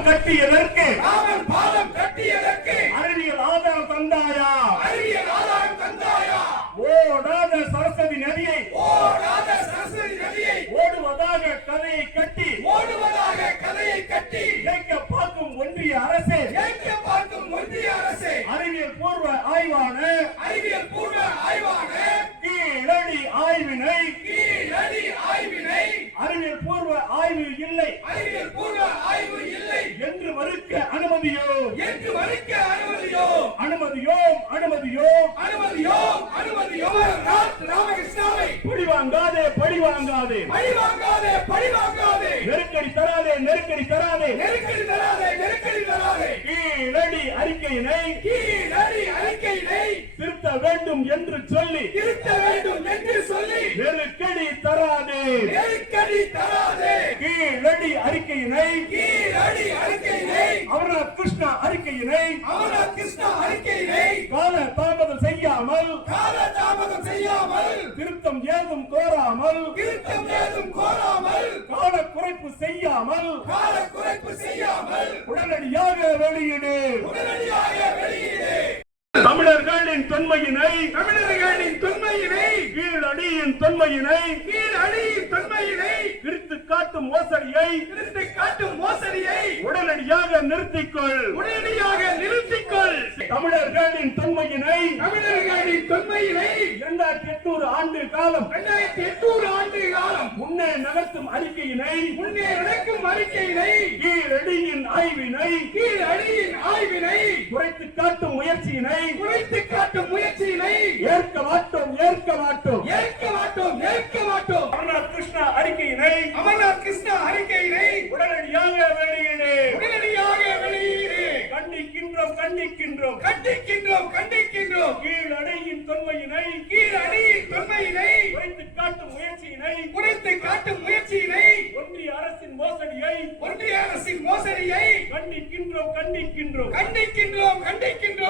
பாதம் கட்டியதற்கு. ராமன் பாதம் கட்டியதற்கு. அறிவியல் ஆதாரம் தந்தாயா? அறிவியல் ஆதாரம் தந்தாயா? ஓடாத சரஸ்வதி நதியை ஓடாத சரஸ்வதி நதியை ஓடுவதாக கதையை கட்டி ஓடுவதாக கதையை கட்டி இயக்க பார்க்கும் ஒன்றிய அரசே ஏற்க பார்க்கும் ஒன்றிய அரசே அறிவியல் பூர்வ ஆய்வான அறிவியல் பூர்வ ஆய்வான கீழடி ஆய்வினை கீழடி ஆய்வினை அறிவியல் பூர்வ ஆய்வு இல்லை அறிவியல் பூர்வ ஆய்வு இல்லை என்று மறுக்க அனுமதியோ என்று மறுக்க அனுமதியோ அனுமதியோ அனுமதியோ அனுமதியோ அனுமதியோ ராமகிருஷ்ணாவை. பழிவாங்காதே பழிவாங்காதே பழிவாங்காதே பழிவாங்காதே நெருக்கடி தராதே நெருக்கடி தராதே. நெருக்கடி தராதே நெருக்கடி தராதே. கீழடி அறிக்கையினை கீழடி அறிக்கையினை திருத்த வேண்டும் என்று சொல்லி திருத்த வேண்டும் என்று சொல்லி நெருக்கடி தராதே. நெருக்கடி தராதே. கீழடி அறிக்கையினை கீழடி அறிக்கையினை கிருஷ்ணா அறிக்கையினை கிருஷ்ணா அறிக்கையினை கால தாமதம் செய்யாமல் கால தாமதம் செய்யாமல் திருத்தம் ஏதும் கோராமல் திருத்தம் ஏதும் கோராமல் கால குறைப்பு செய்யாமல் கால குறைப்பு செய்யாமல் உடனடியாக வெளியிடு. உடனடியாக வெளியீடு. தமிழர்களின் தொன்மையினை தமிழர்களின் தொன்மையினை கீழடியின் தொன்மையினை கீழடியின் தொன்மையினை காட்டும் மோசடியை திருத்தி காட்டும் மோசடியை உடனடியாக நிறுத்திக்கொள். உடனடியாக நிறுத்திக்கொள். தமிழர்களின் தொன்மையினை தமிழர்களின் தொன்மையினை இரண்டாயிரத்தி எட்நூறு ஆண்டு காலம் இரண்டாயிரத்தி எட்நூறு ஆண்டு காலம் முன்னே நகர்த்தும் அறிக்கையினை முன்னே நடக்கும் அறிக்கையினை கீழடியின் ஆய்வினை கீழடியின் ஆய்வினை குறைத்து காட்டும் முயற்சியினை குறைத்து காட்டும் முயற்சியினை ஏற்க மாட்டோம் ஏற்க மாட்டோம் ஏற்க மாட்டோம் ஏற்க மாட்டோம் அமர்நாத் கிருஷ்ணா அறிக்கையினை அமர்நாத் கிருஷ்ணா அறிக்கையினை உடனடியாக வெளியிடு உடனடியாக வெளியீடு கண்டிக்கின்றோம் கண்டிக்கின்றோம். கண்டிக்கின்றோம் கண்டிக்கின்றோம். கீழடியின் தொன்மையினை கீழடியின் தொன்மையினை குறைத்து காட்டும் முயற்சியினை குறைத்து காட்டும் முயற்சியினை ஒன்றிய அரசின் மோசடியை ஒன்றிய அரசின் மோசடியை கண்டிக்கின்றோம் கண்டிக்கின்றோம். கண்டிக்கின்றோம் கண்டிக்கின்றோம்.